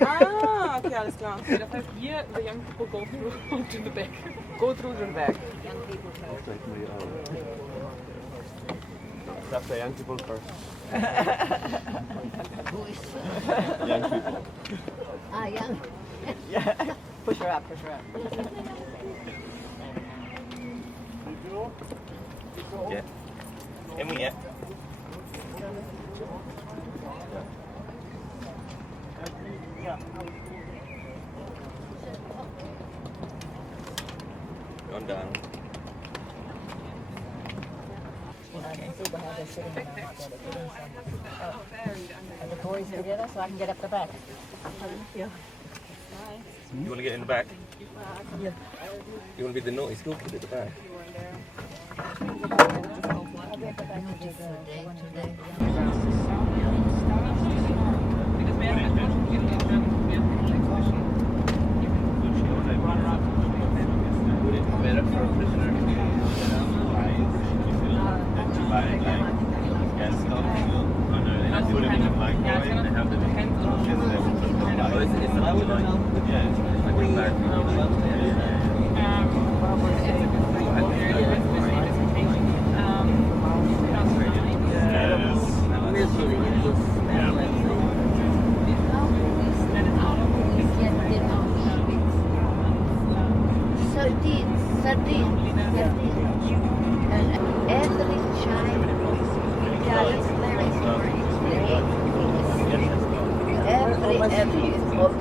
Ah, okay, alles klar. Okay, das heißt, wir, the young people, go through to the back. Go through the back. Young people first. That's the young people first. Who is Young people. young? Yeah. Push her up, push her up. Yeah. Emmy, yeah. Gone down. And the boys together so I can get up the back. You want to get in the back? Yeah. You want to be the naughty school kid at the back? Beautiful day today.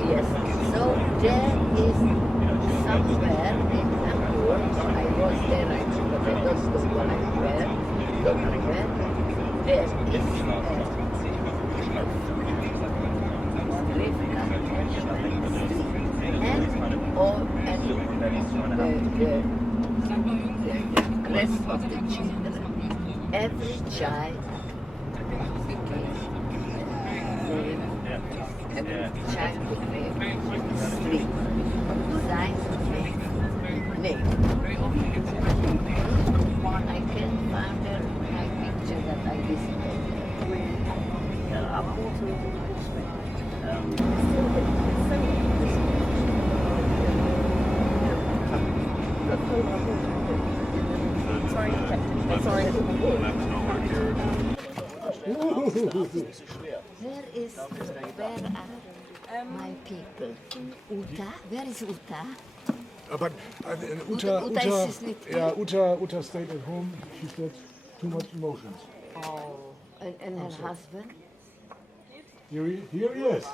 Yes. So there is somewhere in Hamburg, I was there, but I don't know where, there is the rest of the children, every child every child would sleep. Sein name. I can't find my picture that I visited. Sorry. Where are my people? Uta? Where is Uta? But Uta stayed at home. She said too much emotions. Oh, and her husband? Here he is.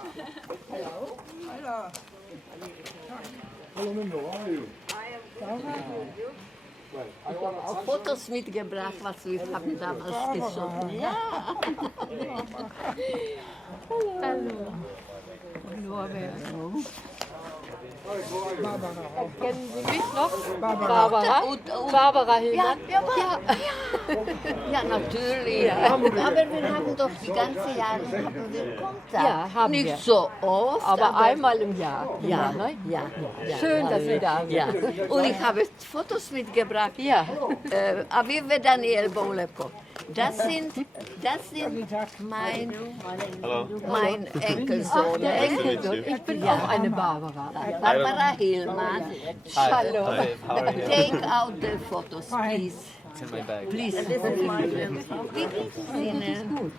Hello. Hello, Mindu. How are you? Ich habe auch Fotos mitgebracht, was wir haben damals geschossen. Ja. Hallo. Lorber. Kennen Sie mich noch? Barbara? Barbara Hillmann? Ja, natürlich. Ja. Aber wir haben doch die ganze Jahre Kontakt. Ja, haben Nicht wir. so oft, Aber einmal im Jahr. Ja, ne? ja. Schön, dass Sie da sind. Ja. Und ich habe Fotos mitgebracht. Ja. Avive Daniel Bolepo. Das sind mein Enkelsohn. Der Enkelsohn. Ich bin auch eine Barbara. Barbara Hillmann. Hallo. Take out the photos, please. It's in my bag. Please. Wie geht's Ihnen? Gut.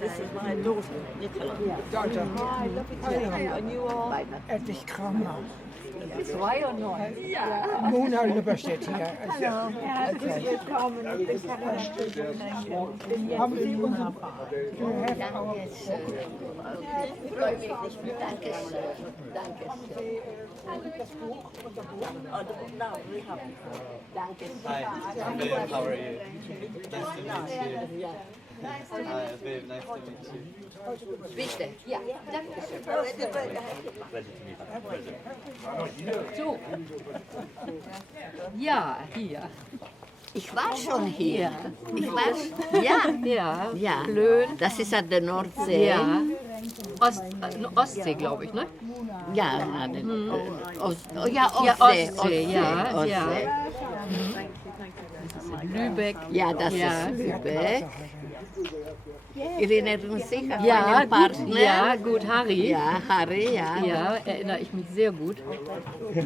This is my daughter, Nicola. Endlich Kramer. 92. Mona Lorber steht hier. Herzlich willkommen. Haben Sie unser Dankeschön. Freue mich. Dankeschön. Das Buch und der Buch. Oh, the book now, we have it. Dankeschön. Hi, I'm Viv. How are you? Nice to meet you. Hi, Viv. Nice to meet you. Bitte. Ja, dankeschön. Pleasure to meet you. Pleasure. So. Ja, hier. Ich war schon hier. Ja. Blöd. Das ist an der Nordsee. Ja. Ostsee, glaube ich, ne? Ja, an der Ostsee. Ja, Ostsee, ja. Ostsee. Lübeck. Ja, das Ja. ist Lübeck. Erinnern Sie sich an Ja, meinen gut, Partner? ja, gut, Harry. Ja, Harry, ja. Ja, erinnere ich mich sehr gut. Das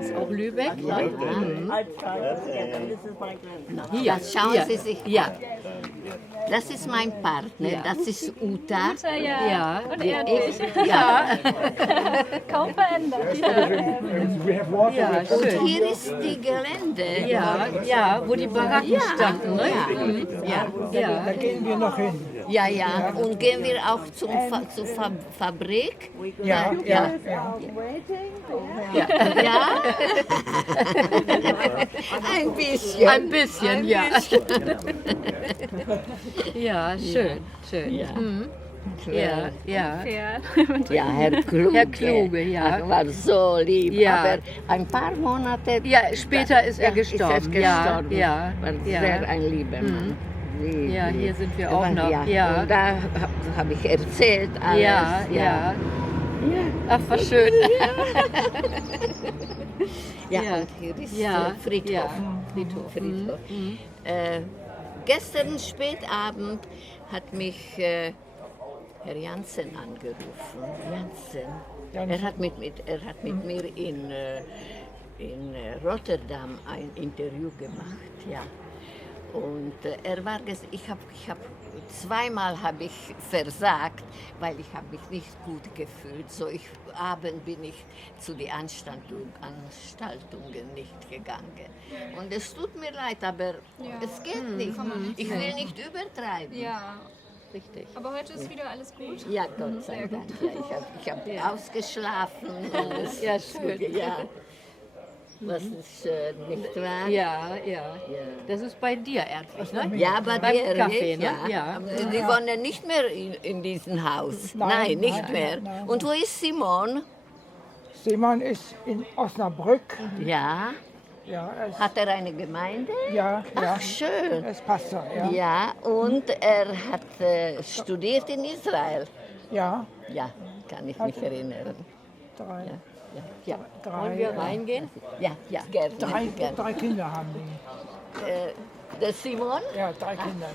ist auch Lübeck. Ne? Hier, Das schauen hier. Sie sich Ja, an. Das ist mein Partner, Ja. das ist Uta. ja. Und er Ja, kaum verändert. We have water. ja, Und schön. hier ist die Gelände. Ja, ja, wo die Baracken standen. Ne? Ja. Ja. Da gehen wir noch hin. Ja, ja. Und gehen wir auch zur Fabrik? Ja, ja, ja. Ja? Ein bisschen. Ein bisschen, ja. Ja, schön, schön. Ja. Ja, ja. Ja, Herr Kluge. Herr Kluge, ja. Ach, war so lieb. Ja. Aber ein paar Monate Ja, später ist er gestorben. Ist er gestorben. Ja, War ja. sehr ein lieber Mann. Lieb, Ja, lieb. hier sind wir auch noch. Ja. Ja, Und da habe ich erzählt alles. ja, ja. Ach, was schön. Ja, Ja. und hier ist Ja, Friedhof. ja, Friedhof. Friedhof. Gestern Spätabend hat mich Herr Janssen angerufen. Janssen. Er hat mit mir in Rotterdam ein Interview gemacht. Ja. Und zweimal habe ich versagt, weil ich habe mich nicht gut gefühlt. So abend bin ich zu den Anstaltungen nicht gegangen. Und es tut mir leid, aber es geht nicht. Ich will nicht übertreiben. Ja, Richtig. aber heute ist wieder alles gut. Ja, Gott sei Dank. Ja, ich hab ausgeschlafen. Und es Ja, ist schön. gut, ja. Was ist schön, nicht wahr? Ja, ja. Das ist bei dir ehrlich, ne? Ja, bei Beim dir, Kaffee, ne? ja. Ja. Die wohnen nicht mehr in diesem Haus. Nein, nicht mehr. nein. Und wo ist Simon? Simon ist in Osnabrück. Ja. Ja, Hat er eine Gemeinde? ja, ja. Ach, schön. Es passt so, ja. Ja, und er hat studiert in Israel. Ja, Ja, kann ich mich erinnern. drei, Ja, Wollen wir reingehen? ja, gerne. drei Kinder haben die. Der Simon? Ja, drei Kinder.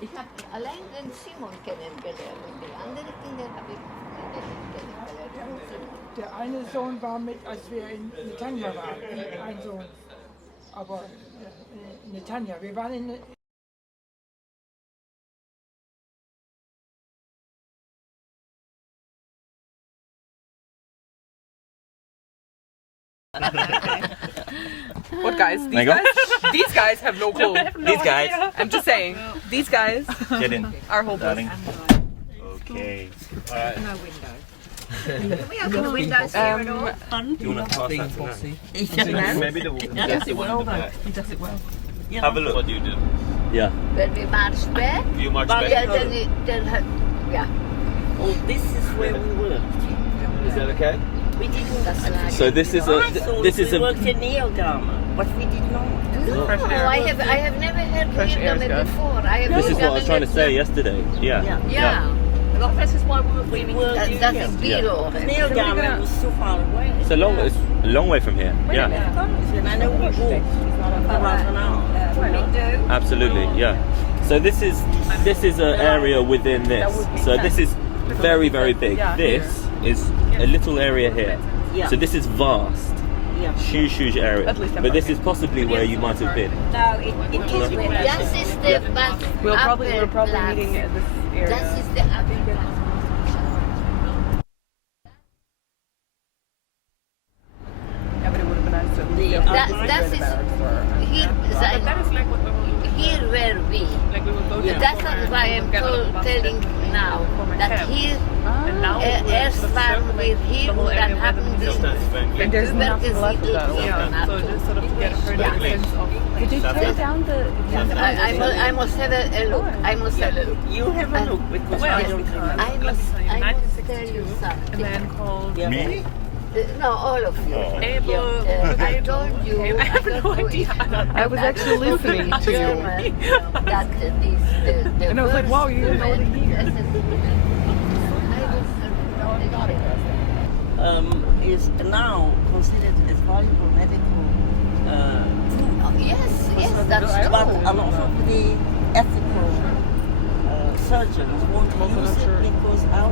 Ich habe allein den Simon kennengelernt und die anderen Kinder habe ich nicht kennengelernt. Der eine Sohn war mit, als wir in Netanya waren. Ein Sohn. Aber Netanya, wir waren in What guys? These guys have no clue. These guys. I'm just saying. These guys Get in, are hopeless. darling. Okay. We have no windows here at all. Do you want to pass that to them? Maybe the Does it well though? He does it well. Have a look. What do you do? Yeah. When we march back, You march yeah, back. yeah. Oh, this is where we worked. Is that okay? We didn't. That's like, So this is I a thought this is we a worked in Neogama, but we did not. no, I have never heard Fresh air is Neogama good. before. I have this is what I was trying to say yesterday. Yeah. Yeah, This is why we were We worked that is Biro. Neogama was so far away. It's a long way from here. Yeah. And I know we walked for half an hour. Absolutely. Yeah. So this is an area within this. So this is very big. This is a little area here. Yeah. So this is vast. Yeah. Huge area. At least I'm But this is possibly where you might have been. No, it is where Das ist der Bad We're probably Appelplatz. meeting at this area. Das ist der Appelplatz. Yeah, but it would have been nice to at least Das where the ist barracks were. hier sein. That is like what Here were we. like we would go to. That's why I'm telling now that here erst waren wir hier und dann haben wir And there's nothing left of that. übergesiedelt. Yeah. So just sort of to get her Yeah. sense of. Did you tear down the... I must have a look. I must have a look. You have a look because Well, I don't remember. I must tell you 1962, a something. man called Me? No, all of you. Abel. I told you. I have no idea. I was actually listening to you. That these, And I was like, wow, you didn't know the year. Is now considered as valuable medical Oh, yes, that's true. But a lot of the ethical surgeons won't use it because our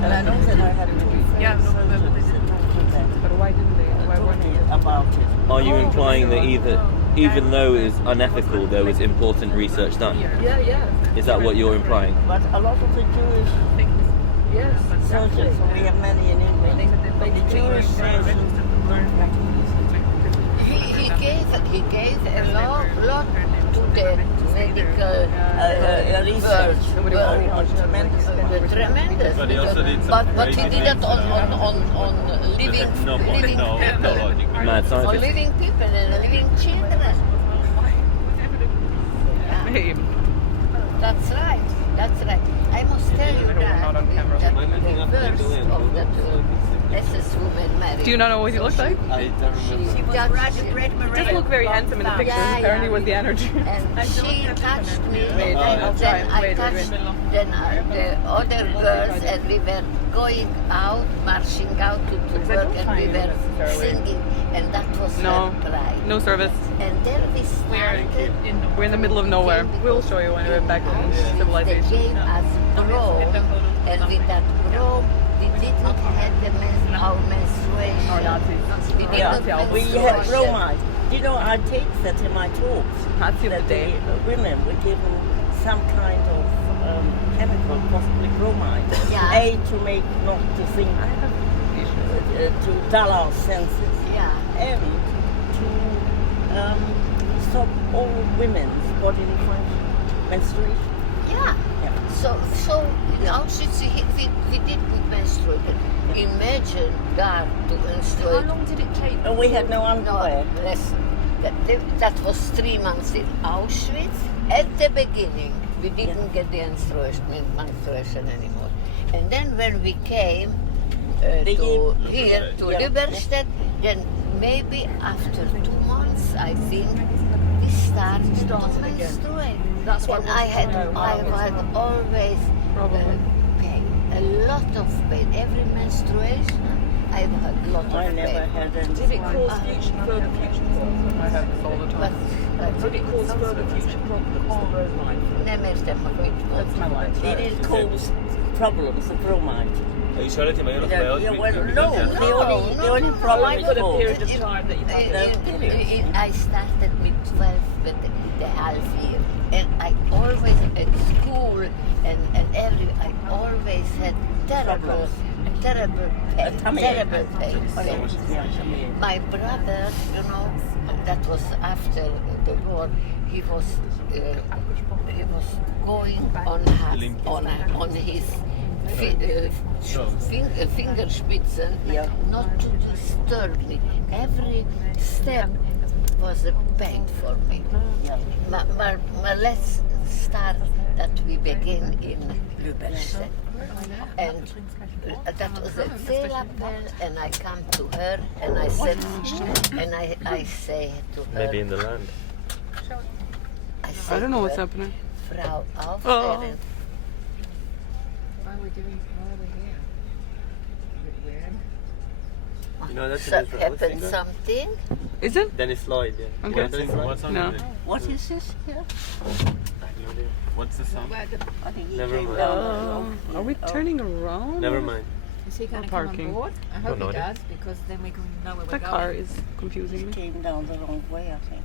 and I know that I had two surgeons But why didn't they? Why weren't they? about it. Are you implying that even though it is unethical, there was important research done? Yeah. Is that what you're implying? But a lot of the Jewish surgeons, and we have many in England, but the Jewish surgeons learned back to He gave a lot to the medical research. Tremendous. But he also did some But he did it on living people. Mad On scientist. living people and living children. Hey. That's right. I must tell you that the worst of that SS woman married. Do you not know what he looked like? I don't remember. He does look very handsome in the pictures, apparently with the energy. And she touched me, and then I touched the other girls, and we were going out, marching out to work, and we were singing, and that was her pride. No service. And then we started. We're in the middle of nowhere. We'll show you when we're back in They civilization. gave us broom, and with that broom, we didn't have our menstruation. We didn't We had bromide. You know, I take that in my talks. That the women were given some kind of chemical, possibly bromide. Yeah. A, to make not to think, to dull our senses. Yeah. And to stop all women's bodily function, menstruation. Yeah. So in Auschwitz we didn't menstruate. Imagine that to menstruate. How long did it take? And we had no underwear. No, listen. That was 3 months in Auschwitz. At the beginning, we didn't get the menstruation anymore. And then when we came to Liberstedt, then maybe after 2 months, I think, we started to menstruate. That's what and I had always pain, a lot of pain. Every menstruation, I've had a lot of I pain. never had any. Did it cause further future problems? I have this all the time. Did it cause further future problems? That's my life. Did it cause problems, the bromide? Are you sure The only problem is For the cold. period of time that you had I started with 12 with the half year, and I always at school and I always had terrible pain. My brother, that was after the war. He was going on his fingerspitzen, not to disturb me. Every step was a pain for me. Let's start that we begin in Lübelstedt. And that was a Zelappel, and I come to her and I said, and I say to her, Maybe in the land. I don't know what's happening. Frau, aufhören. You know, that's So happened something? Is it? Then it's Lloyd, yeah. Okay. No. What is this here? What's the song? Never mind. Are we turning around? Never mind. Is he going to Or come on parking. board? I hope no he idea. does, because then we can know where The we're car going. is confusing me. Came down the wrong way, I think.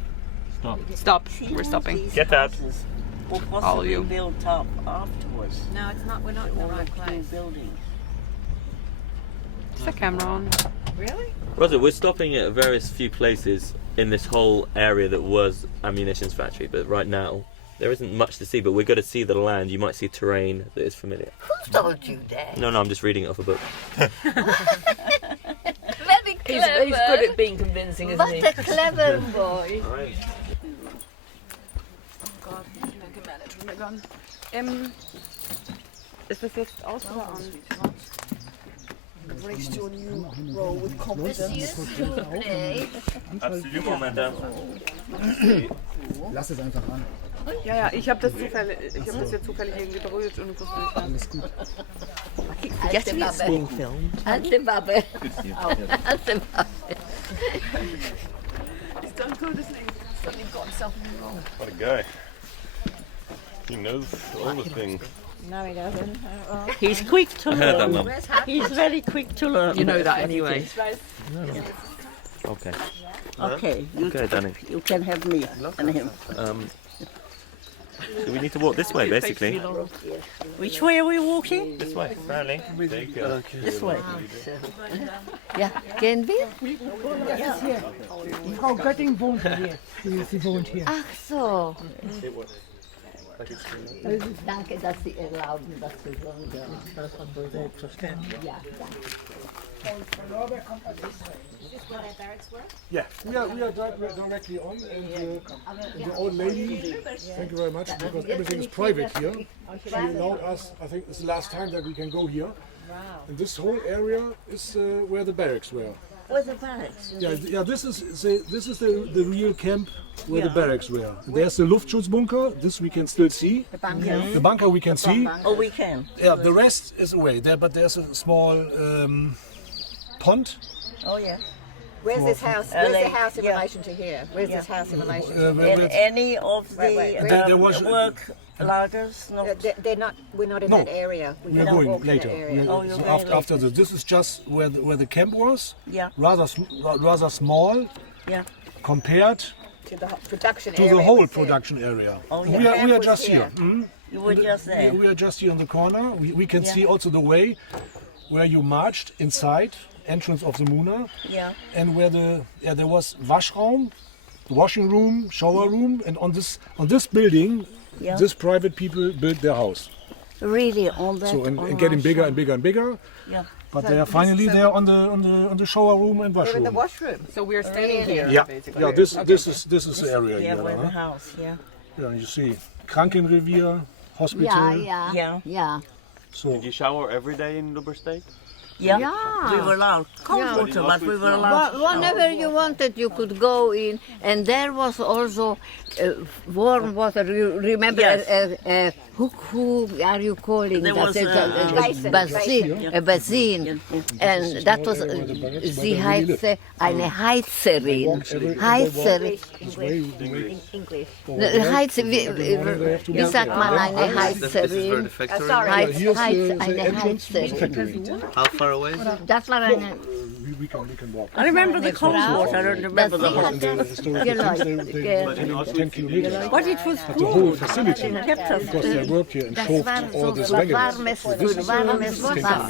Stop. We're stopping. These Get out. houses were All of possibly you. built up afterwards. No, it's not. We're not in the All right the new place. buildings. Is the camera on? Really? Rosa, we're stopping at various few places in this whole area that was ammunitions factory, but right now there isn't much to see, but we're going to see the land. You might see terrain that is familiar. Who told you that? No, I'm just reading it off a book. Very clever. He's good at being convincing, isn't What he? a clever boy. Alright. Oh Gott, ich bin gemeldet von der Gun. Ist das jetzt aus oder an? Embrace your new role with confidence. Absolument, madame. Lass es einfach an. Ja, ich habe das jetzt zufällig irgendwie berührt und wusste nicht. Alles gut. Alte Babbe. Alte Babbe. Alte Babbe. done good, isn't he? Suddenly got himself in the role. What a guy. He knows all the things. No, he doesn't. He's quick to I heard that, learn. Mum. He's very quick to learn. You know that anyway. Okay. Okay, Okay, Danny. you can have me and him. So we need to walk this way, basically. Which way are we walking? This way, apparently. There you go. This way. Ja, gehen wir? Das ist hier. Die Frau Götting wohnt hier. Sie wohnt hier. Ach so. Danke, dass Sie erlauben, dass wir so Selbstverständlich. Ja, danke. Frau Lorber kommt aus Israel. Yeah, we are directly on, and the old lady, thank you very much, because everything is private here. She allowed us, I think it's the last time that we can go here. And this whole area is where the barracks were. Where's the barracks? Yeah, this is the real camp where the barracks were. There's the Luftschutzbunker, this we can still see. The bunker. The bunker we can see. Oh, we can. Yeah, the rest is away there, but there's a small pond. Oh, yeah. Where's this house? Where's the house in relation to here? Where's this house in relation to In any of the There was- work lagers? No. They're not. We're not in No. that area. We are going later. Oh, you're So going after this. This is just where the camp was. Yeah. Rather small Yeah. compared to the production to area. the whole was there. production area. Oh, We yeah. are was just here. here. Mhm. You were just there. We are just here in the corner. We can Yeah. see also the way where you marched inside, entrance of the Muna, Yeah. and where there was Waschraum, the washing room, shower room, and on this building, Yeah. this private people built their house. Really on that. So on and getting our bigger shop. and bigger and bigger. Yeah. But they are finally there on the shower room and They're in the washroom. washroom. So we're standing here, Yeah, basically. yeah. This is the area Yeah, here. where the Huh? house. Yeah. Yeah, you see, Krankenrevier, Ja, hospital. ja, Yeah. ja. So Did you shower every day in Lorber State? Yeah. Ja. We were allowed cold Yeah. water, but we were allowed. Whenever you wanted, you could go in, and there was also warm water. You remember Yes. who are you calling There that? was A basin, and that was sie heiße eine Heizerin. Heizerin. Wie sagt man eine Heizerin? here's the Eine entrance to the Heizerin. factory. How far away? Das war eine. We can walk. I remember the cold water. I don't remember the hot. And the historical things, they 10 kilometers. But it was The whole good. facility, Kept us. because they worked here and Das chauffed war all so this wagons. warmes Wasser. Warmes Wasser.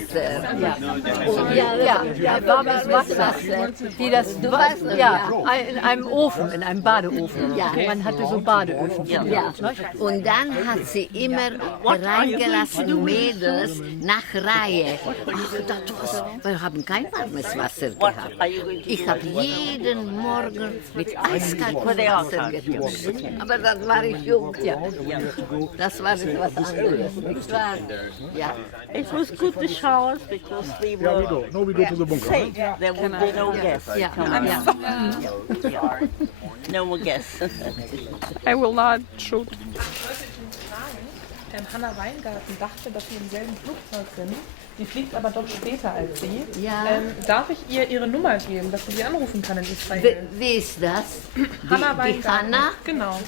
Die das, du weißt, ja, in einem Ofen, in einem Badeofen. Ja. Man hatte so Badeöfen. Ja, und dann hat sie immer reingelassen Mädels nach Reihe. Ach, wir haben kein warmes Wasser gehabt. Ich habe jeden Morgen mit eiskaltem Wasser geduscht. Aber dann war ich jung. Ja. Das war etwas anderes. Nicht wahr? Ja. It was good the showers because we Yeah, we were go. No, we go to the bunker. safe. There would be no guests. Ja. coming. Ja. No more guests. I will not shoot. Hanna Weingarten dachte, dass sie im selben Flugzeug sind. Die fliegt aber doch später als sie. Ja. Darf ich ihr ihre Nummer geben, dass sie sie anrufen kann in Israel? Wie ist das? Hanna Die Weingarten. Hanna? Genau.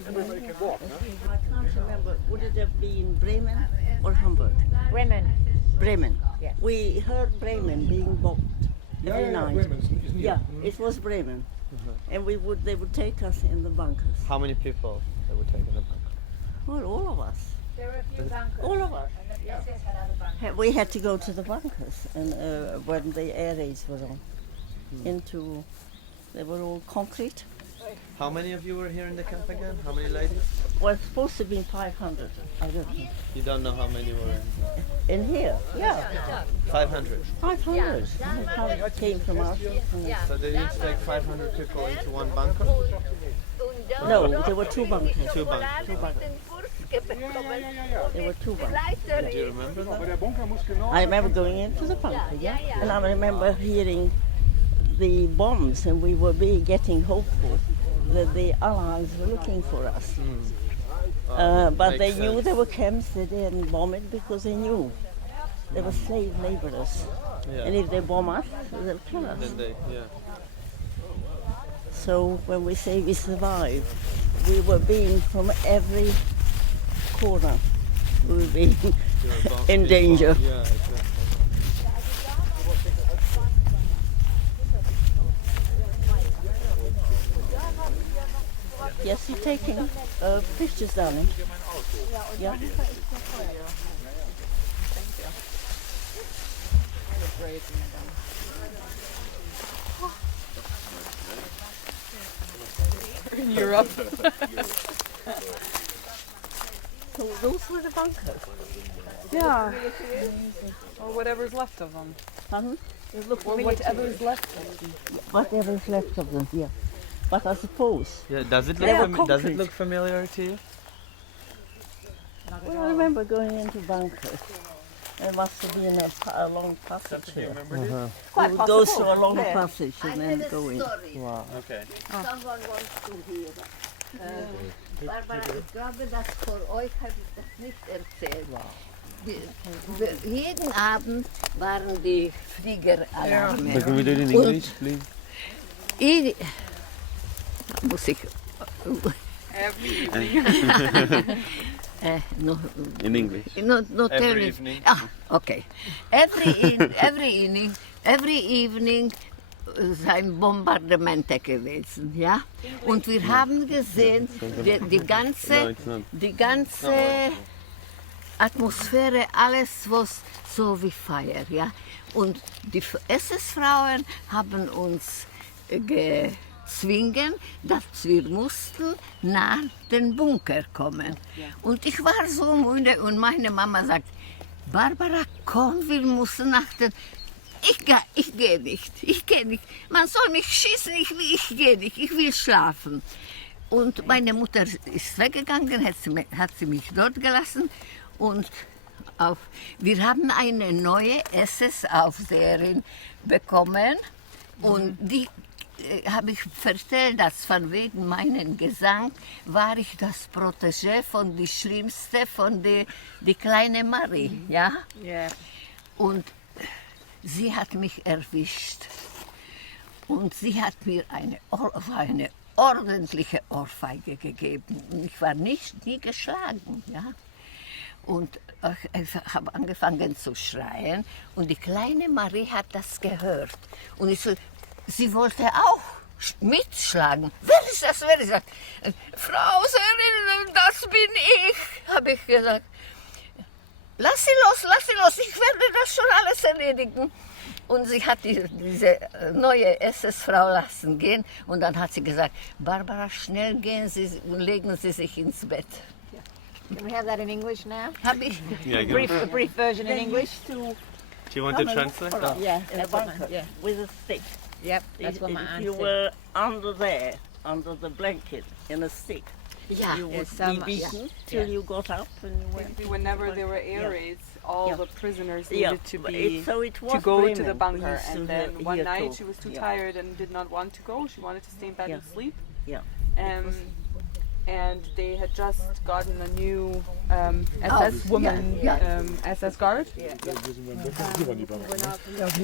I can't remember. Would it have been Bremen or Hamburg? Bremen. Bremen. We heard Bremen being bombed every night. Bremen is near. Yeah, it was Bremen. And they would take us in the bunkers. How many people they would take in the bunker? Well, all of us. All of us. We had to go to the bunkers and when the air raids were on. They were all concrete. How many of you were here in the camp again? How many ladies? Well, it's supposed to be 500. I don't know. You don't know how many were in. In here? Yeah. 500. 500. How it came from us. So they didn't take 500 people into one bunker? No, there were two bunkers. Two bunkers. There were two bunkers. Do you remember that? I remember going into the bunker, yeah. And I remember hearing the bombs and we were getting hopeful that the Allies were looking for us. But they knew there were camps. They didn't bomb it because they knew they were slave laborers. And if they bomb us, they'll kill us. So when we say we survived, we were being from every corner. We were being in danger. Yes, you're taking pictures, darling. Yeah. In Europe. So those were the bunkers. Yeah. Or whatever's left of them. Or whatever's left of them. Whatever's left of them, yeah. But I suppose. Yeah, does it look familiar to you? Well, I remember going into bunkers. There must have been a long passage here. Quite You would go through a possible. long Yeah. passage and then go in. Wow. Okay. Someone wants to hear. Barbara, ich glaube, dass für euch habe ich das nicht erzählt. Jeden Abend waren die Fliegeralarme. So can we do it in English, please? Muss ich... Every evening. No, In English. no tell Every me. evening. Okay. Every evening sind Bombardamente gewesen, ja. Und wir haben gesehen, die ganze Atmosphäre, alles was so wie Feier, ja. Und die SS-Frauen haben uns gezwungen, dass wir mussten nach den Bunker kommen. Und ich war so müde und meine Mama sagt, Barbara, komm, wir müssen nach den... Ich gehe nicht. Man soll mich schießen, ich gehe nicht, ich will schlafen. Und meine Mutter ist weggegangen, hat sie mich dort gelassen. Und wir haben eine neue SS-Aufseherin bekommen. Und die habe ich verstellt, dass von wegen meinem Gesang war ich das Protégé von die Schlimmste, von die kleine Marie. Ja? Yeah. Und sie hat mich erwischt und sie hat mir eine ordentliche Ohrfeige gegeben. Und ich war nie geschlagen. Ja? Und ich habe angefangen zu schreien und die kleine Marie hat das gehört. Und sie wollte auch mitschlagen. Wer ist das? Frau Serin, das bin ich, habe ich gesagt. Lass sie los, ich werde das schon alles erledigen. Und sie hat diese neue SS-Frau lassen gehen und dann hat sie gesagt, Barbara, schnell gehen Sie und legen Sie sich ins Bett. Can we have that in English now? Habe ich. Yeah, A brief version in English? Do you want to translate? Yeah, in a bunker, with a stick. Yep, that's what my aunt You said. were under there, under the blanket, in a stick. Ja, You would It's, be beaten till you got up and you went. Whenever there were air raids, all the prisoners Yeah, needed to but be so it was to go to women the who bunker. used to And then one hear night talk. she was too Yeah. tired and did not want to go. She wanted to stay in bed and sleep. Yeah. And they had just gotten a new SS woman, SS guard. Ja, die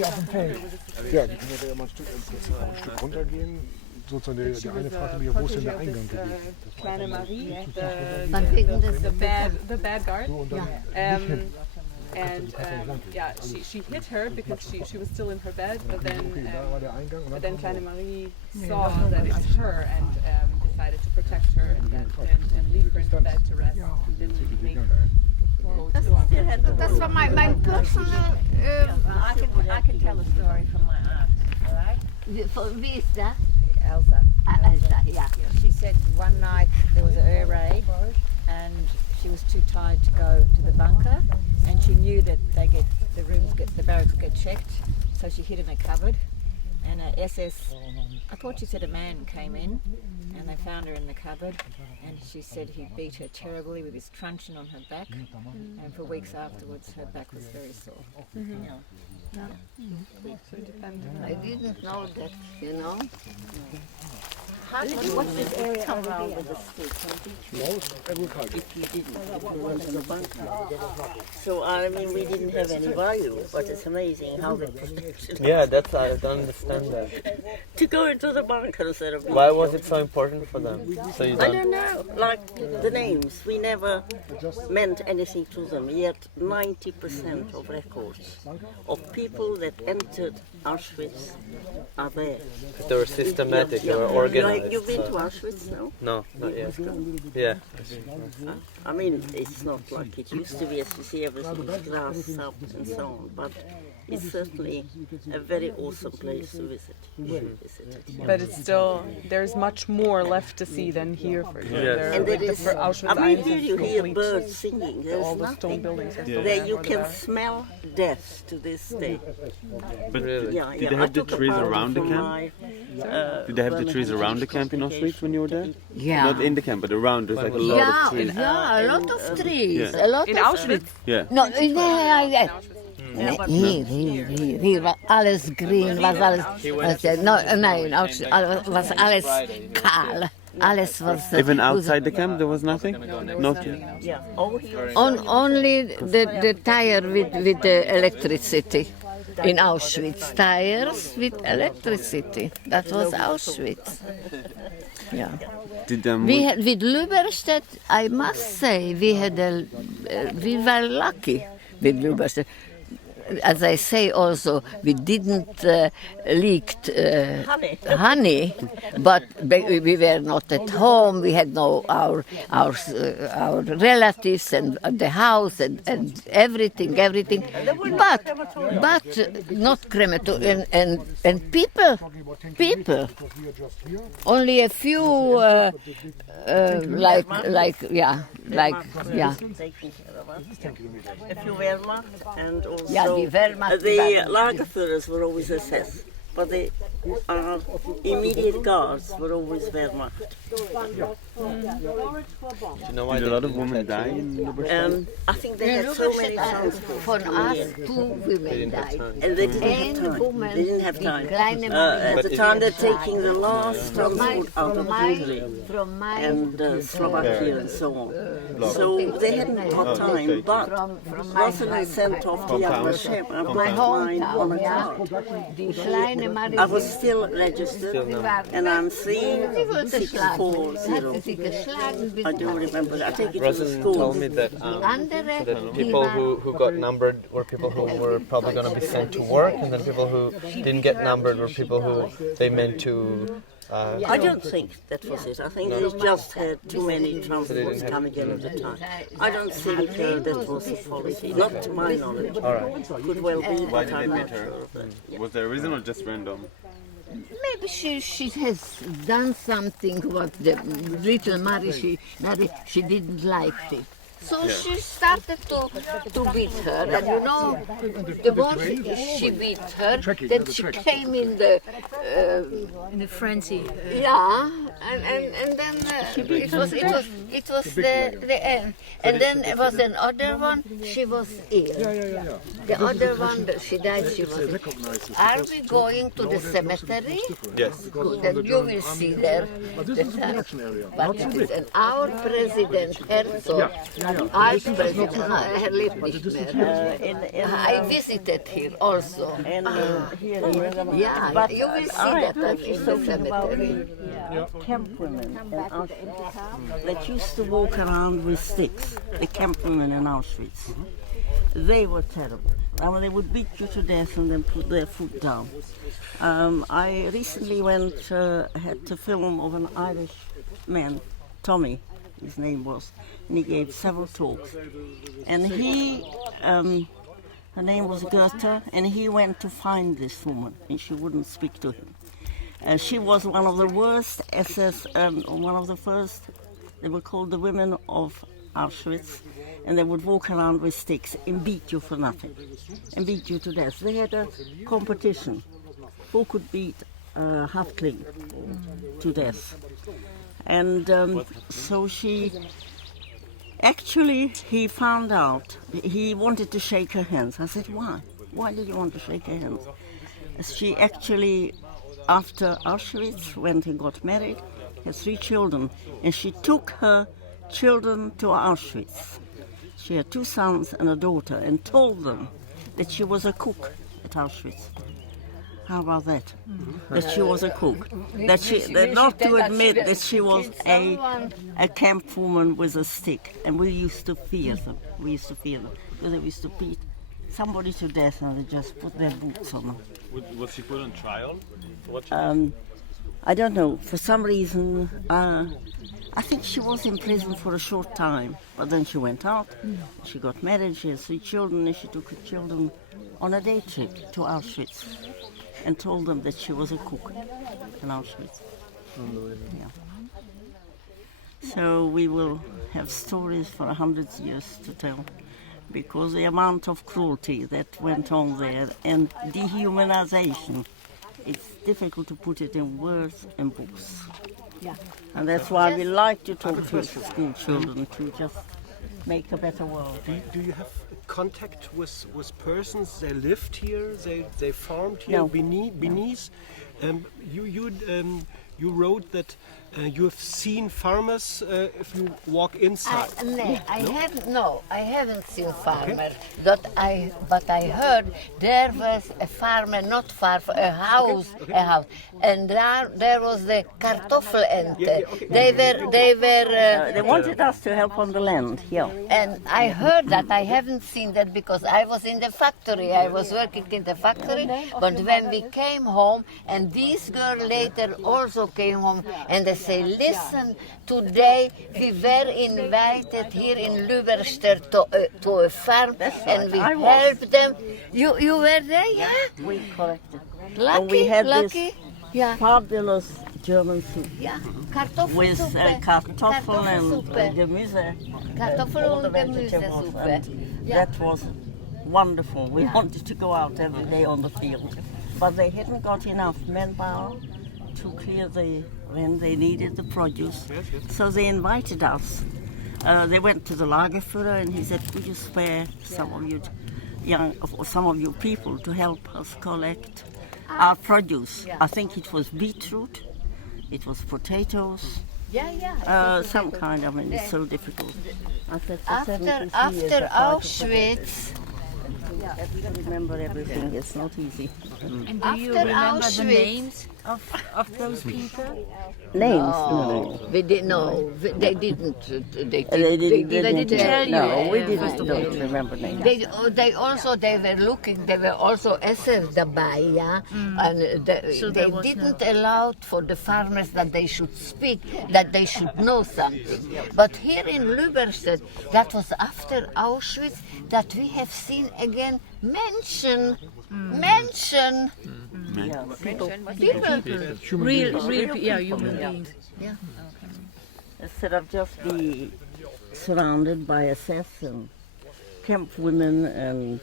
auf dem Feld. Ja, die können ja mal ein Stück runtergehen. Sozusagen der eine fragte mich, wo ist denn der Eingang gewesen? Kleine Marie, the bad guard. She hit her because she was still in her bed, but then Kleine Marie saw that it was her and decided to protect her and leave her in the bed to rest. And didn't make her go to the bunker. das war mein personal... I can tell a story from my aunt, all right? Wie ist das? Elsa. Elsa, ja. She said one night there was an air raid and she was too tired to go to the bunker and she knew that the barracks get checked, so she hid in a cupboard and a SS, I thought she said a man came in and they found her in the cupboard and she said he beat her terribly with his truncheon on her back and for weeks afterwards her back was very sore. I didn't know that, you know. What's this area around with the sticks? Most agriculture. If you didn't, if you weren't in the bunker. So, I mean, we didn't have any value, but it's amazing how they protected Yeah, that's I don't understand that. to go into the bunker instead of... Why was it so important for them? So you I don't know, like the names, we never meant anything to them, yet 90% of records of people that entered Auschwitz are there. They were systematic, they were organized. You've been to Auschwitz, no? No, not yet. Yeah. I mean, it's not like it used to be, as you see, everything is grass up and so on, but it's certainly a very awesome place to visit. You should visit it. But it's still, there's much more left to see than here, for example. Yes. There, And like there is, the Auschwitz I mean, Eins here is you hear complete. birds singing, there's All the stone nothing. buildings are still There you where can they are. smell death to this day. But Yeah, did yeah. they I have the took a trees photo around the from camp? my, Did they have the trees around the camp in Auschwitz when you were there? Yeah. Not in the camp, but around. There's like a lot Yeah, of trees. yeah, a lot of trees. Yeah. A lot In of Auschwitz? Yeah. No, hier war alles grün, was alles, nein, was alles kahl, alles was... Even outside the camp, there was nothing. Nothing. yeah. Oh, here Only the tire with the electricity in Auschwitz. Tires with electricity. That was Auschwitz. Yeah. Did We had, with Lüberstedt, I must say, we were lucky with Lüberstedt. As I say also, we didn't leak honey, but we were not at home. We had no our relatives and the house and everything. But not crematorium and people. Only a few like. taking care of us. A few Wehrmacht and also Yeah, the Wehrmacht, the Lagerführers were always SS, but the immediate guards were always Wehrmacht. Do you know why Did a lot of women die in Lüberstadt? I think they had so many transports. Von us, 2 women died. And they didn't have time. They didn't have time. Kleine At the time they're taking the last transport out of Hungary from my and Slovakia and so on. So they hadn't got time, but Roslyn sent off to Yad Vashem. I put mine on a card. die kleine Marie. I was still registered, and I'm 3640. I do remember that. I take it to the Roslyn school. told me that the people who got numbered were people who were probably going to be sent to work, and then people who didn't get numbered were people who they meant to... I don't think that was it. I think they just had too many transports coming in at the time. I don't think that was a policy, not to my knowledge. Could well be, Why but did they I'm beat not her? sure of that. Yeah. Was there a reason or just random? Maybe she has done something what the little Marie she didn't like it. So she started to beat her, and you know, the more she beat her, then she came in the frenzy. yeah, and then it was the end, and then there was another one. She was ill. The other one, she died. She was ill. Are we going to the cemetery? Yes. Then you will see there. But it is, and our president Herzog. Als President, er lebt nicht mehr. I visited here also. Yeah, you will see that in the cemetery. Camp women in Auschwitz that used to walk around with sticks, the camp women in Auschwitz. They were terrible. I mean, they would beat you to death and then put their foot down. I recently had to film of an Irish man, Tommy, his name was, and he gave several talks. And he, her name was Goethe, and he went to find this woman, and she wouldn't speak to him. She was one of the worst SS, one of the first, they were called the women of Auschwitz, and they would walk around with sticks and beat you for nothing, and beat you to death. They had a competition, who could beat Häftling to death. And so he found out, he wanted to shake her hands. I said, why? Why did you want to shake her hands? She actually after Auschwitz went and got married, had 3 children, and she took her children to Auschwitz. She had 2 sons and a daughter, and told them that she was a cook at Auschwitz. How about that? That she was a cook. That not to admit that she was a camp woman with a stick. And we used to fear them. We used to fear them. Because they used to beat somebody to death and they just put their boots on them. Was she put on trial? I don't know. For some reason, I think she was in prison for a short time. But then she went out. She got married. She has 3 children. And she took her children on a day trip to Auschwitz. And told them that she was a cook in Auschwitz. Yeah. So we will have stories for 100 years to tell, because the amount of cruelty that went on there and dehumanization, it's difficult to put it in words and books. Yeah. And that's why we like to talk to school children to just make a better world. Do you have contact with persons? They lived here, they farmed here, No. beneath. You wrote that you have seen farmers if you walk inside. I haven't seen farmer. But I heard there was a farmer not far from a house, and there was the Kartoffelente. They wanted us to help on the land, yeah. And I heard that. I haven't seen that because I was in the factory. I was working in the factory. But when we came home, and this girl later also came home, and they say, listen, today we were invited here in Lüberster to a farm, and we helped them. You were there, yeah? We collected. Lucky, and we had lucky. this fabulous German soup. Yeah, with Kartoffel and Gemüse. Kartoffel all the und vegetables, Gemüsesuppe. and that was wonderful. We wanted to go out every day on the field, but they hadn't got enough manpower to clear the land. They needed the produce, so they invited us. They went to the Lagerführer and he said, "Would you spare some of you people to help us collect our produce?" I think it was beetroot, it was potatoes. Some kind. I mean, it's so difficult. After Auschwitz. You have to remember everything. It's not easy. And do you remember the names of those people? Names? No. They didn't. No, they didn't. They didn't tell you. No, we don't remember names. They were looking. They were also Esser dabei, yeah. And they didn't allow for the farmers that they should speak, that they should know something. But here in Lüberstadt, that was after Auschwitz, that we have seen again Menschen. People. Real, human beings. Yeah. Instead of just be surrounded by assassins, camp women and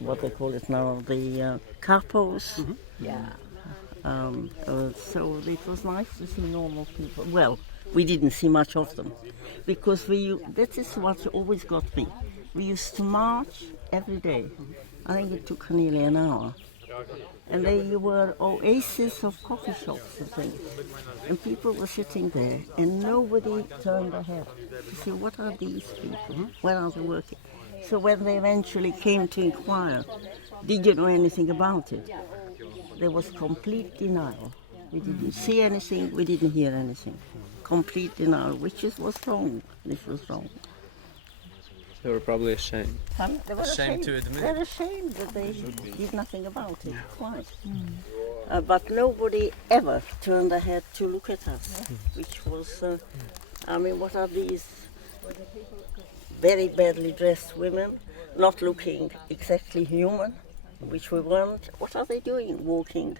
what they call it now, the capos. So it was nice to see normal people. Well, we didn't see much of them because that is what always got me. We used to march every day. I think it took nearly an hour. And there were oases of coffee shops and things. And people were sitting there and nobody turned their head to see what are these people, where are they working. So when they eventually came to inquire, did you know anything about it? There was complete denial. We didn't see anything, we didn't hear anything. Complete denial, which was wrong. This was wrong. They were probably ashamed. They were ashamed to admit. They're ashamed that they did nothing about it, quite. But nobody ever turned their head to look at us, which was, what are these very badly dressed women, not looking exactly human, which we weren't. What are they doing, walking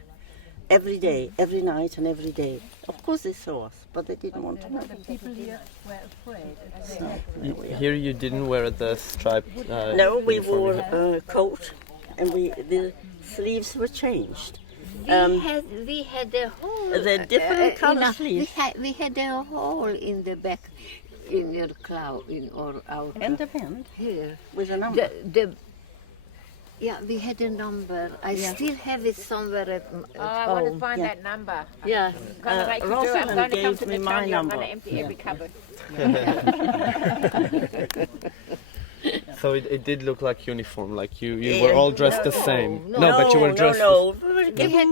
every day, every night and every day? Of course they saw us, but they didn't want to know. The people here were afraid. Here you didn't wear the striped No, we uniform. wore a coat and the sleeves were changed. We had a hole. The different color sleeves. We had a hole in the back, in your cloud, or our And the band here. with a number. Yeah, we had a number. I still have it somewhere at home. I want to find that number. Yeah. Roslyn gave me my number. I'm going to empty every cupboard. So it did look like uniform, like you were all dressed the same. No, but you were dressed. No. We had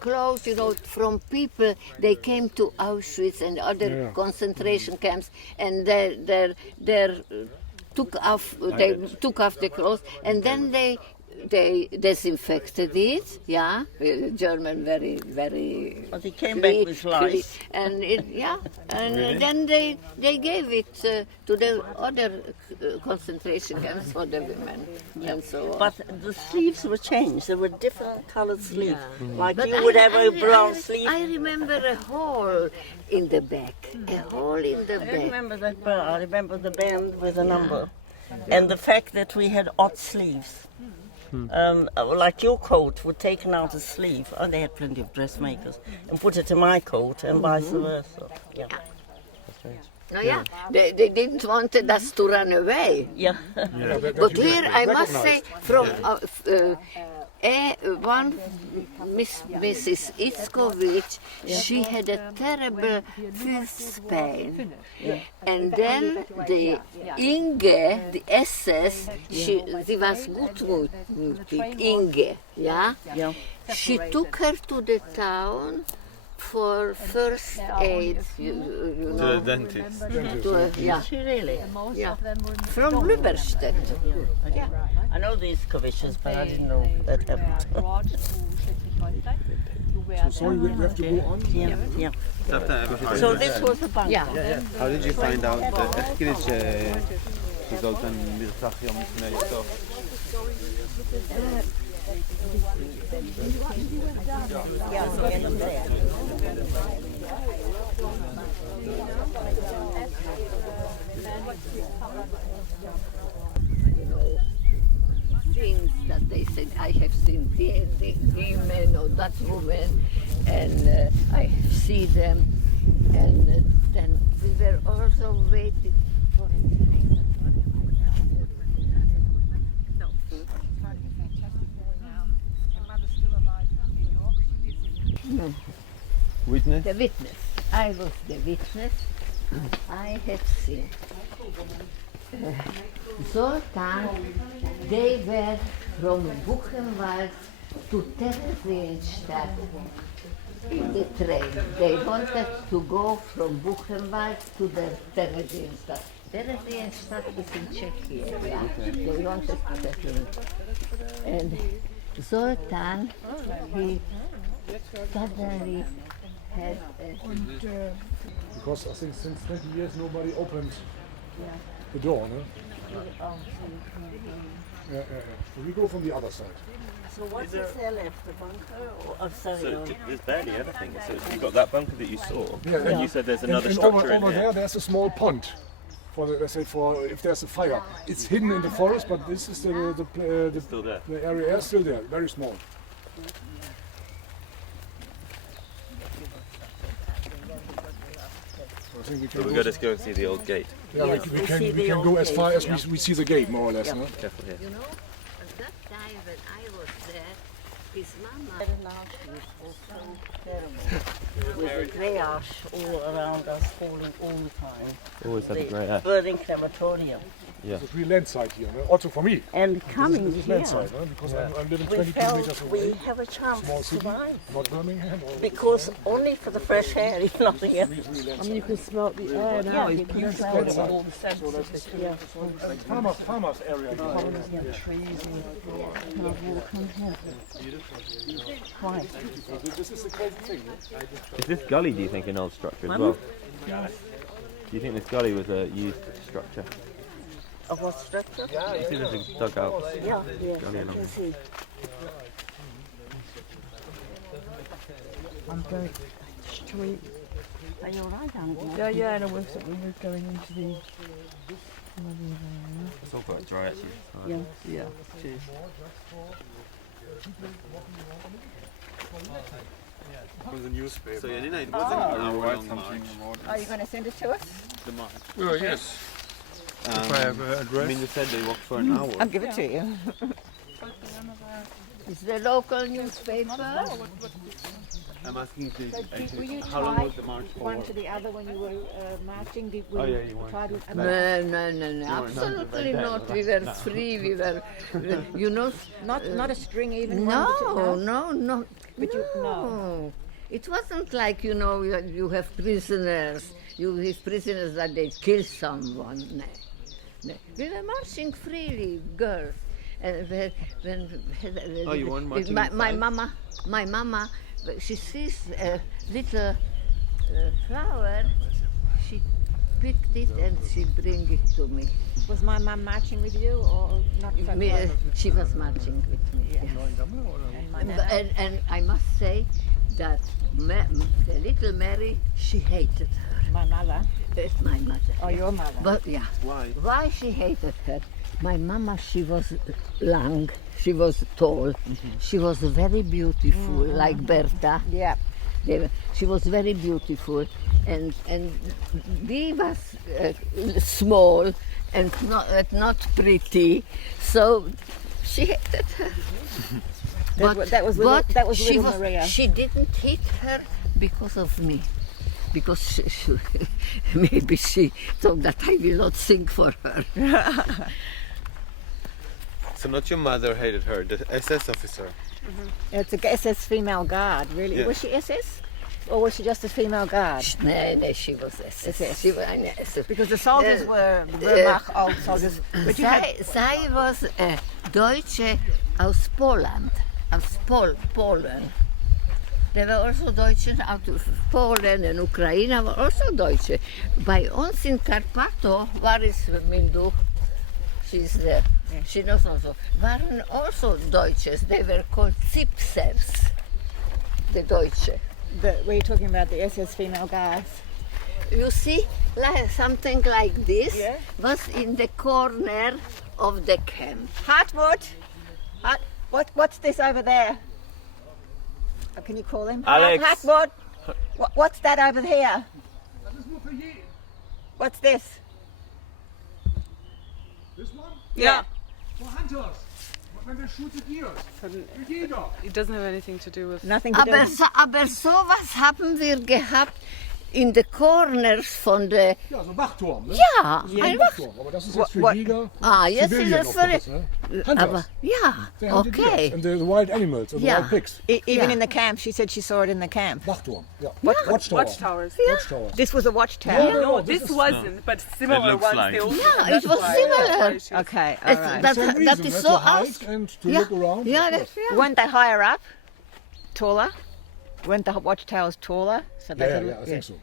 clothes, you know, from people. They came to Auschwitz and other concentration camps, and they took off the clothes, and then they disinfected it. Yeah, German very. But he came back with lice. And then they gave it to the other concentration camps for the women and so on. But the sleeves were changed. There were different colored sleeves. Like but you would have a brown sleeve. I remember a hole in the back. A hole in the back. I remember that. But I remember the band with a number, and the fact that we had odd sleeves. Like your coat would taken out a sleeve, and they had plenty of dressmakers, and put it in my coat, and vice versa. Yeah. No, yeah, they didn't want us to run away. Yeah. But here I must say, from one Mrs. Itzkovich, she had a terrible fifth pain. And then the Inge, the SS, she was gutmütig, Inge, yeah? She took her to the town for first aid, you know. To the dentist. She really? Yeah. From Lüberstedt. Yeah. I know these Koviches, but I didn't know that happened. So sorry, we have to go on? Yeah. So this was the bunker. Yeah. How did you find out that she got an Things that they said, I have seen the women or that woman, and I see them, and then we were also waiting for a time. Witness? The witness. I was the witness. I have seen. Zoltan, they were from Buchenwald to Theresienstadt in the train. They wanted to go from Buchenwald to the Theresienstadt. Theresienstadt is in Czechia. Yeah. They wanted to settle it. And Zoltan, he suddenly had because I think since 20 years nobody opened the door, no? Yeah. So we go from the other side. So what's there left? The bunker? So there's barely anything. So you've got that bunker that you saw, Yeah, and you said there's another and structure in over here. there, there's a small pond. For if there's a fire, it's hidden in the forest, but this is the Still there. The area is still there, very small. I think we can We've got to go and see the old gate. Yeah, we can go as far as we see the gate, more or less. No? Careful here. You know, at that time when I was there, his mama was so terrible. With the grey ash all around us, falling all the time. Always had the grey ash. Burning crematorium. Yeah. It's really landside here, no? Also for me. And coming this is here, landside, no? Because I'm living we 20 kilometers felt away. we have a chance Small to city, survive. not Birmingham. Because only for the fresh air, if nothing else. I mean, you can smell the air now. You can smell it all the scents. Farmers area. Trees and walk on here. Quite. This is the crazy thing. No? Is this gully, do you think, an old structure as well? Do you think this gully was a used structure? Of what structure? You see there's a dugout. Yeah, Gully I along can there. see. I'm going street. Are you alright, Anna? Yeah, no, we're going into the. It's all quite dry actually. Yeah. Cheers. From the newspaper. So it wasn't an hour long march. Are you going to send it to us? The march. Well, yes. If I have an address. Mindu said they walk for an hour. I'll give it to you. It's the local newspaper. I'm asking Were you how long was the march for? one to the other when you were marching? Oh yeah, you were. No, absolutely not. We were free. We were, you know. Not a string even. No. But No. It wasn't like, you know, you have prisoners. You have prisoners that they kill someone. No. We were marching freely, girls. And You weren't marching my mama, she sees a little flower. She picked it and she bring it to me. Was my mum marching with you or not? She was marching with me. Yes. And I must say that the little Mary, she hated her. My mother? It's my mother. Oh, your mother? But yeah. Why? Why she hated her? My mama, she was long, she was tall, she was very beautiful, like Berta. Yeah. She was very beautiful, and we was small and not pretty, so she hated her. That was little Maria. She didn't hit her because of me. Because maybe she thought that I will not sing for her. So not your mother hated her, the SS officer. It's a SS female guard, really. Yeah. Was she SS? Or was she just a female guard? No, she was SS. She was an SS. Because the soldiers were Wehrmacht, old soldiers. But Zij was Deutsche aus Poland, aus Polen. There were also Deutsche out of Poland and Ukraine were also Deutsche. By uns in Karpato, where is Mindu? She's there. Yeah. She knows also. Waren also Deutsches. They were called Zipsers. The Deutsche. Were you talking about the SS female guards? You see, something like this was in the corner of the camp. Hartmut! What's this over there? Can you call him? Alex! Hartmut! What's that over here? What's this? This one? Yeah. For hunters. When they shoot the deer. Für Jäger. It doesn't have anything to do with... Nothing to do with... Aber sowas haben wir gehabt in the corners von der... Ja, so ein Wachturm, ne? Ja, ein Wachturm. Aber das ist jetzt für Jäger. Yes, Civilian, that's ne? Aber, ja, okay. And the wild animals and the wild pigs. Even in the camp, she said she saw it in the camp. Wachturm, yeah. Watchtowers. Watchtowers. This was a watchtower? No, this wasn't, but similar ones. like. They also Yeah, it was similar. Okay, all right. That is so us. And to look around. Yeah, Weren't they higher up? Taller? Weren't the watchtowers taller? So they Yeah, I think so.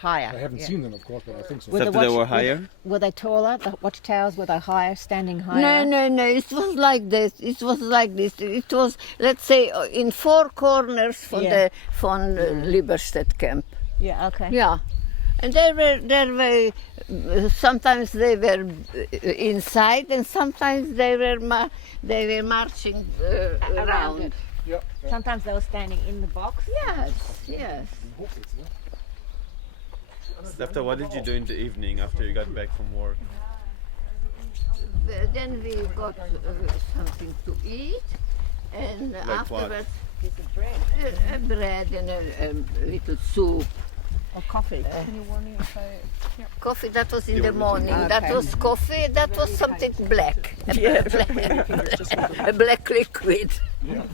Higher. I haven't seen them, of course, but I think so. Except they were higher? Were they taller? The watchtowers, were they higher, standing higher? No. It was like this. It was, let's say, in four corners from the Lieberstedt camp. Yeah, okay. Yeah. And there were sometimes they were inside, and sometimes they were marching around. Yeah. Sometimes they were standing in the box. Yes. After what did you do in the evening after you got back from work? Then we got something to eat, and Like afterwards a bread and a little soup. Or coffee. Can you warn me if I... Coffee, that was in the morning. Okay. That was coffee, that was something black. A black liquid. Yeah.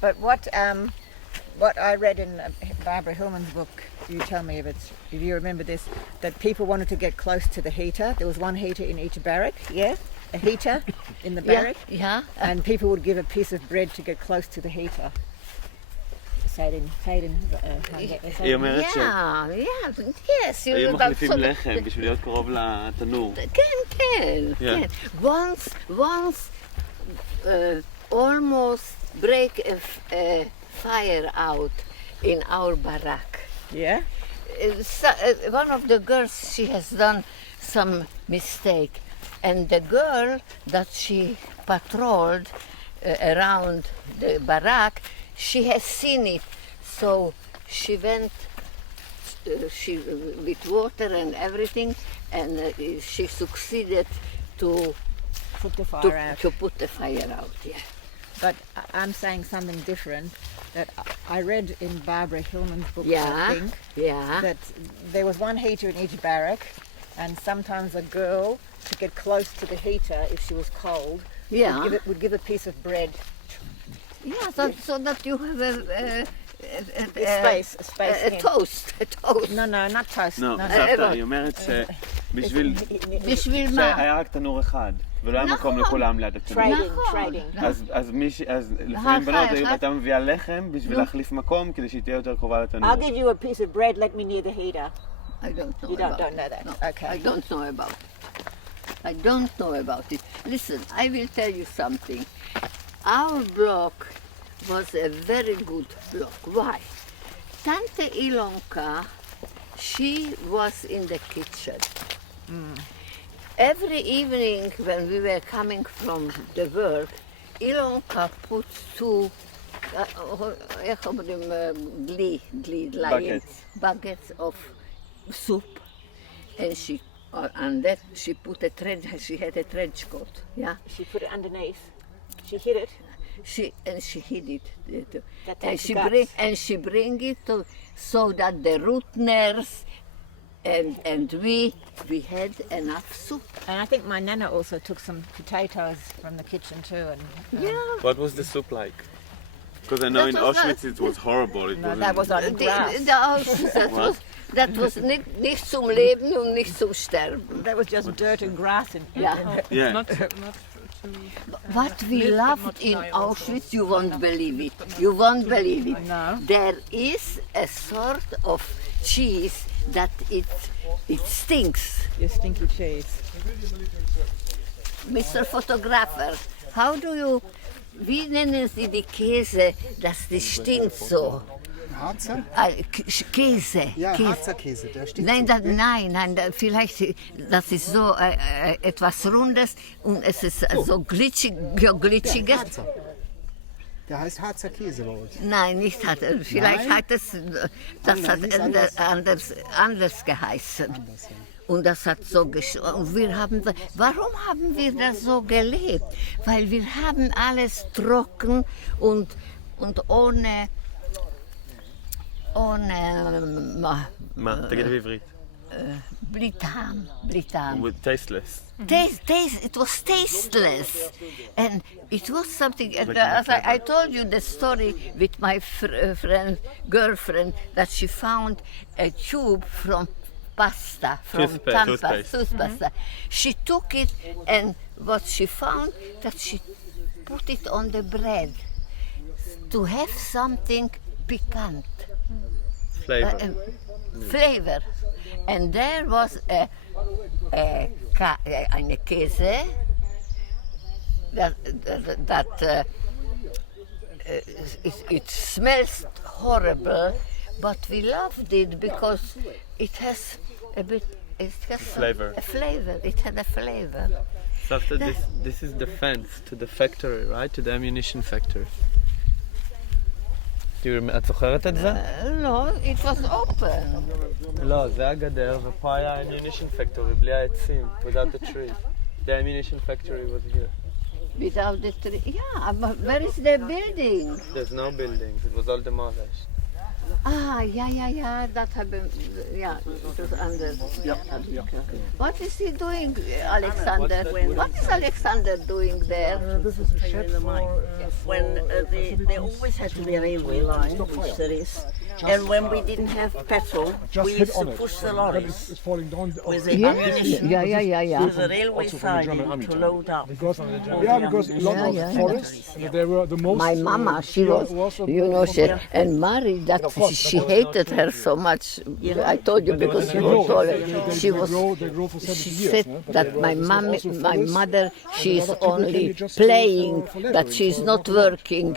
But what I read in Barbara Hillman's book, you tell me if you remember this, that people wanted to get close to the heater. There was one heater in each barrack, a heater in the barrack. Yeah. And people would give a piece of bread to get close to the heater. היא אומרת yes. היו מחליפים לחם בשביל להיות קרוב לתנור. כן. Once almost break a fire out in our barrack. Yeah? One of the girls, she has done some mistake, and the girl that she patrolled around the barrack, she has seen it, so she went with water and everything, and she succeeded to Put the fire out. To put the fire out. Yeah. But I'm saying something different. That I read in Barbara Hillman's book, Yeah, I think, yeah. that there was one heater in each barrack, and sometimes a girl, to get close to the heater if she was cold, Yeah. would give a piece of bread. Yeah, so that you have a space in. toast. No, not toast. לא, no. סבתא, היא אומרת שבשביל... בשביל מה? שהיה רק תנור אחד, ולא היה מקום לכולם ליד התנור. Trading. אז לפעמים בנות, הייתה מביאה לחם בשביל להחליף מקום, כדי שהיא תהיה יותר קרובה לתנור. I'll give you a piece of bread, let me near the heater. I don't know You about don't know that? No, Okay. I don't know about it. I don't know about it. Listen, I will tell you something. Our block was a very good block. Why? Tante Ilonka, she was in the kitchen. Every evening when we were coming from the work, Ilonka put two buckets of soup, and she on that she put a trench. She had a trench coat. Yeah. She put it underneath. She hid it. She hid it, That and takes she guts. bring it so that the Rutners and we had enough soup. And I think my nana also took some potatoes from the kitchen too. And Yeah. What was the soup like? Because I know in Auschwitz it was horrible. It No, that was on grass. Das nicht zum Leben und nicht zum Sterben. That was just dirt and grass. Yeah. What we loved in Auschwitz, you won't believe it. You won't believe it. No. There is a sort of cheese that it stinks. Your stinky cheese. Mr. Photographer, how do you, wie nennen Sie die Käse, dass die stinkt so? Harzer? Käse. Ja, Käse. Harzer Käse, der stinkt Nein, vielleicht, das ist so etwas Rundes und es ist so glitschiges. Harzer. Der heißt Harzer Käse bei uns. Nein, nicht hat er. Vielleicht Nein? hat es, das hat anders geheißen. Und das hat so warum haben wir das so gelebt? Weil wir haben alles trocken und ohne מה? תגידי בעברית. בלי טעם. With tasteless. It was tasteless, and it was something. As I told you the story with my girlfriend, that she found a tube from pasta from toothpaste. She took it, and what she found that she put it on the bread to have something piquant. Flavor. And there was eine Käse that it smells horrible, but we loved it because it has a flavor. It had a flavor. So after this is the fence to the factory, right? To the ammunition factory. את זוכרת את זה? לא, it was open. לא, זה הגדר, ופה היה ammunition factory, בלי העצים, without the trees. The ammunition factory was here. Without the tree, yeah, but where is the building? There's no buildings, it was all demolished. That happened, it was under. What is he doing, Alexander? What is Alexander doing there? This is a shed for... When they always had to be a railway line, which there is, and when we didn't have petrol, we used to push the lorries with the ammunition to the railway siding to load up. Because a lot of forests, they were the most... My mama, she was, and Mary, that she hated her so much. I told you because she was taller. She said that my mother, she is only playing, that she is not working,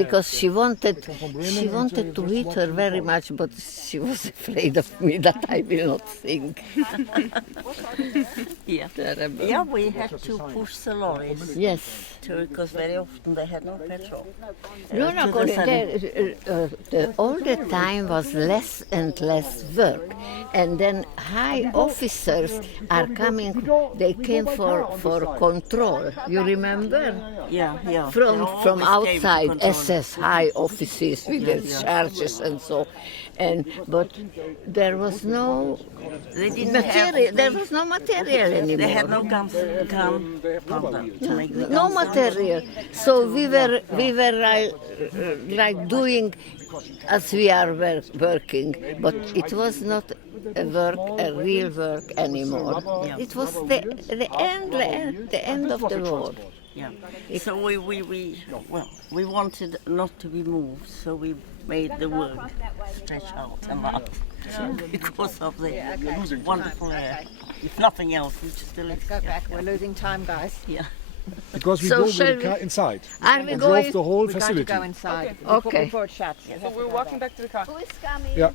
because she wanted to eat her very much, but she was afraid of me that I will not sing. Yeah. Terrible. Yeah, we had to push the lorries. Yes. Because very often they had no petrol. No, all the time was less and less work. And then high officers are coming, they came for control. You remember? Yeah. From outside, SS high officers with their charges and so. But there was no material. There was no material anymore. They had no guns to make the No guns. material. So we were like doing as we are working, but it was not a real work anymore. Yeah. It was the end of the war. Yeah. So we wanted not to be moved, so we made the work stretch out a lot because of the wonderful air. If nothing else, we just Let's go back. We're losing time, guys. Yeah. Because we So go with shall the car we- inside. Are we and going? drove the whole We're going to facility. go inside. Okay. Before it shuts. So we're walking back to the car. Who is coming? Yeah.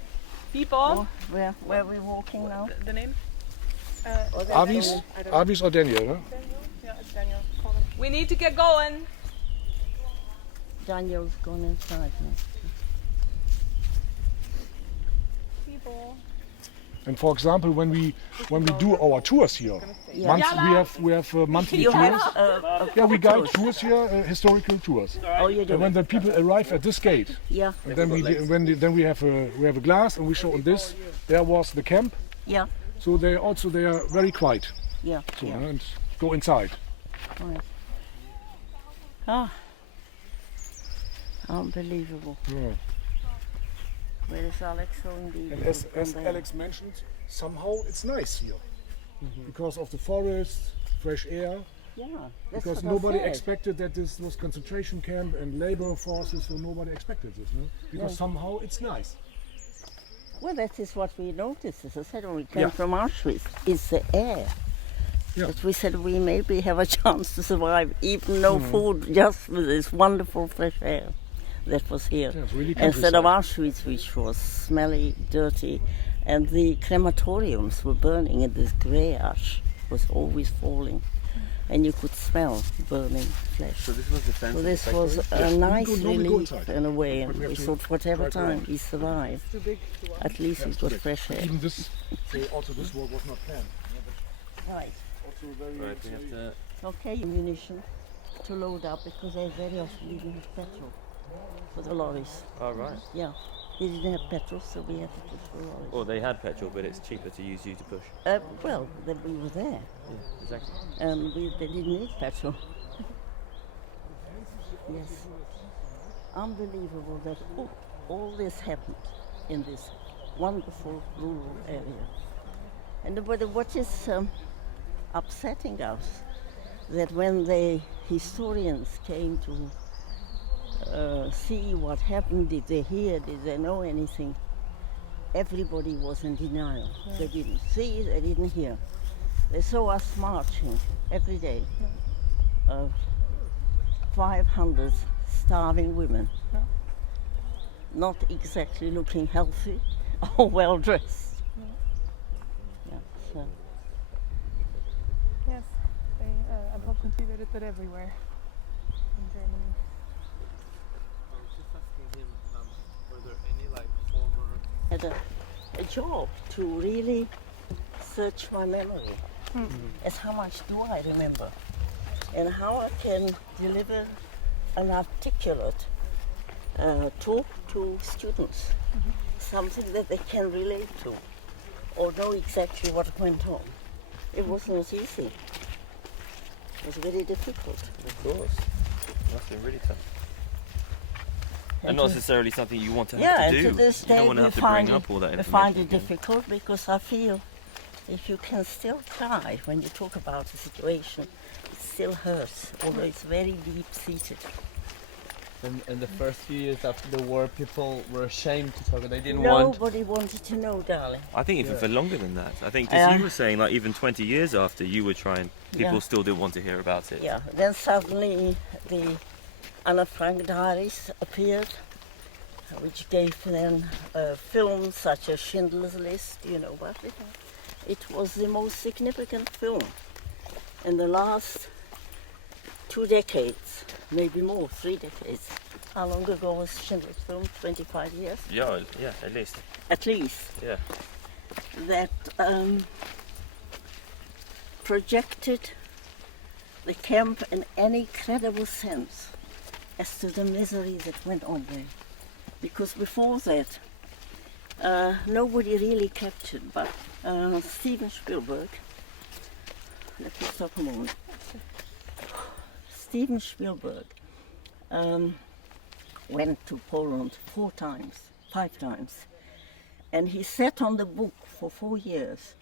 People, Where are we walking now? the name? Avis or Daniel, no? Yeah, it's Daniel. We need to get going. Daniel's gone inside now. People. And for example, when we do our tours here, we have monthly You tours. have Yeah, we guide tours here, historical tours. Oh, you do? And when the people arrive at this gate, Yeah. and then we have a glass and we show on this. There was the camp. Yeah. So they are very quiet. Yeah. So and go inside. Right. Ah. Unbelievable. Yeah. Where is Alex going to be? And as Alex mentioned, somehow it's nice here because of the forest, fresh air. Yeah. That's Because what I nobody said. expected that this was concentration camp and labor forces, so nobody expected this, no? Because somehow it's nice. Well, that is what we noticed. As I said, when we came Yeah. from Auschwitz, it's the air. Yeah. But we said we maybe have a chance to survive, even no food, just with this wonderful fresh air that was here. Yeah, it's really Instead of countryside. Auschwitz, which was smelly, dirty, and the crematoriums were burning, and this grey ash was always falling, and you could smell burning flesh. So this was the So this was a nice now we go relief inside. in a way, and But we have we to thought whatever drive time around. we survived, at least it was fresh air. Even this, also this work was not planned. Right. Also very, Right, we have to. Okay, ammunition to load up because they very often didn't have petrol for the lorries. Oh right. Yeah, they didn't have petrol, so we had to push the lorries. Or they had petrol, but it's cheaper to use you to push. Well, then we were there, Yeah, exactly. and they didn't need petrol. Yes, unbelievable that all this happened in this wonderful rural area. And what is upsetting us that when the historians came to see what happened, did they hear, did they know anything, everybody was in denial. They didn't see, they didn't hear. They saw us marching every day. 500 starving women, not exactly looking healthy or well dressed. Yeah, so. Yes, they unfortunately they did that everywhere in Germany. I was just asking him, were there any like former... Had a job to really search my memory as how much do I remember and how I can deliver an articulate talk to students, something that they can relate to or know exactly what went on. It wasn't easy. It was very difficult. Of course. Must have been really tough. And not necessarily something you want to have to do. To this You day don't want to we have to find bring up all that we information. find it again. difficult because I feel if you can still cry when you talk about a situation, it still hurts, although it's very deep-seated. And the first few years after the war, people were ashamed to talk. They didn't want... Nobody wanted to know, darling. I think even for longer than that. I think, as you were saying, like even 20 years after you were trying, people Yeah. still didn't want to hear about it. Yeah, then suddenly the Anna Frank diaries appeared, which gave them films such as Schindler's List, you know about it. It was the most significant film in the last 2 decades, maybe more, 3 decades. How long ago was Schindler's film? 25 years? Yeah, at least. At least. Yeah. That projected the camp in any credible sense as to the misery that went on there. Because before that, nobody really captured, but Steven Spielberg, let me stop a moment. Steven Spielberg went to Poland 4 times, 5 times, and he sat on the book for 4 years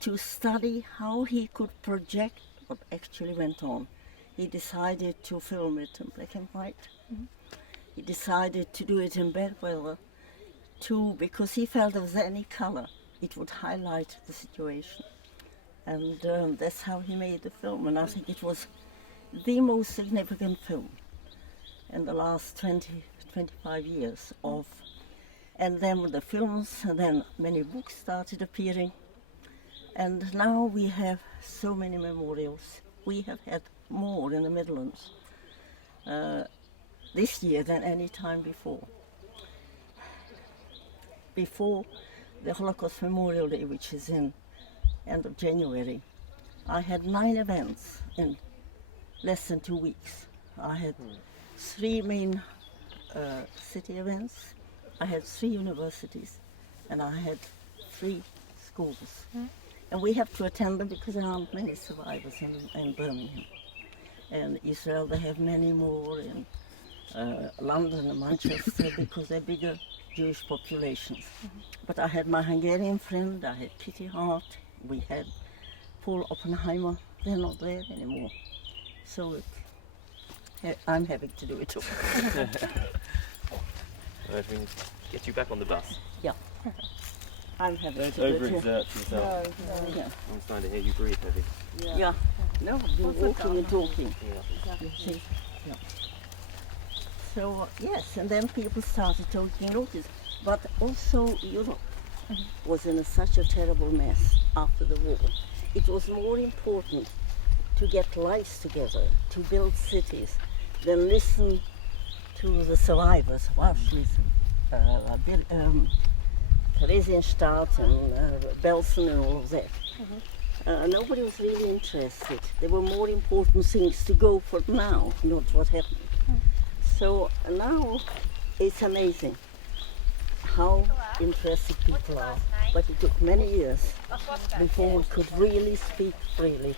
to study how he could project what actually went on. He decided to film it in black and white. He decided to do it in bad weather too, because he felt if there any color, it would highlight the situation. And that's how he made the film, and I think it was the most significant film in the last 25 years of. And then with the films, and then many books started appearing. And now we have so many memorials. We have had more in the Midlands this year than any time before. Before the Holocaust Memorial Day, which is in end of January, I had 9 events in less than 2 weeks. I had 3 main city events, I had 3 universities, and I had 3 schools. And we have to attend them because there aren't many survivors in Birmingham. And Israel, they have many more in London and Manchester because they're bigger Jewish populations. But I had my Hungarian friend, I had Kitty Hart, we had Paul Oppenheimer. They're not there anymore. So I'm having to do it too. I can get you back on the bus. Yeah. I'm having to do it too. Overexert yourself. Yeah. I'm starting to hear you breathe heavy. Yeah. No, I've been walking and talking. Yeah. You see? Yeah. So, yes, and then people started taking notice. But also Europe was in such a terrible mess after the war. It was more important to get lives together, to build cities, than listen to the survivors of Auschwitz, Theresienstadt and Belsen and all of that. Nobody was really interested. There were more important things to go for now, not what happened. So now it's amazing how interested people are. But it took many years before we could really speak freely.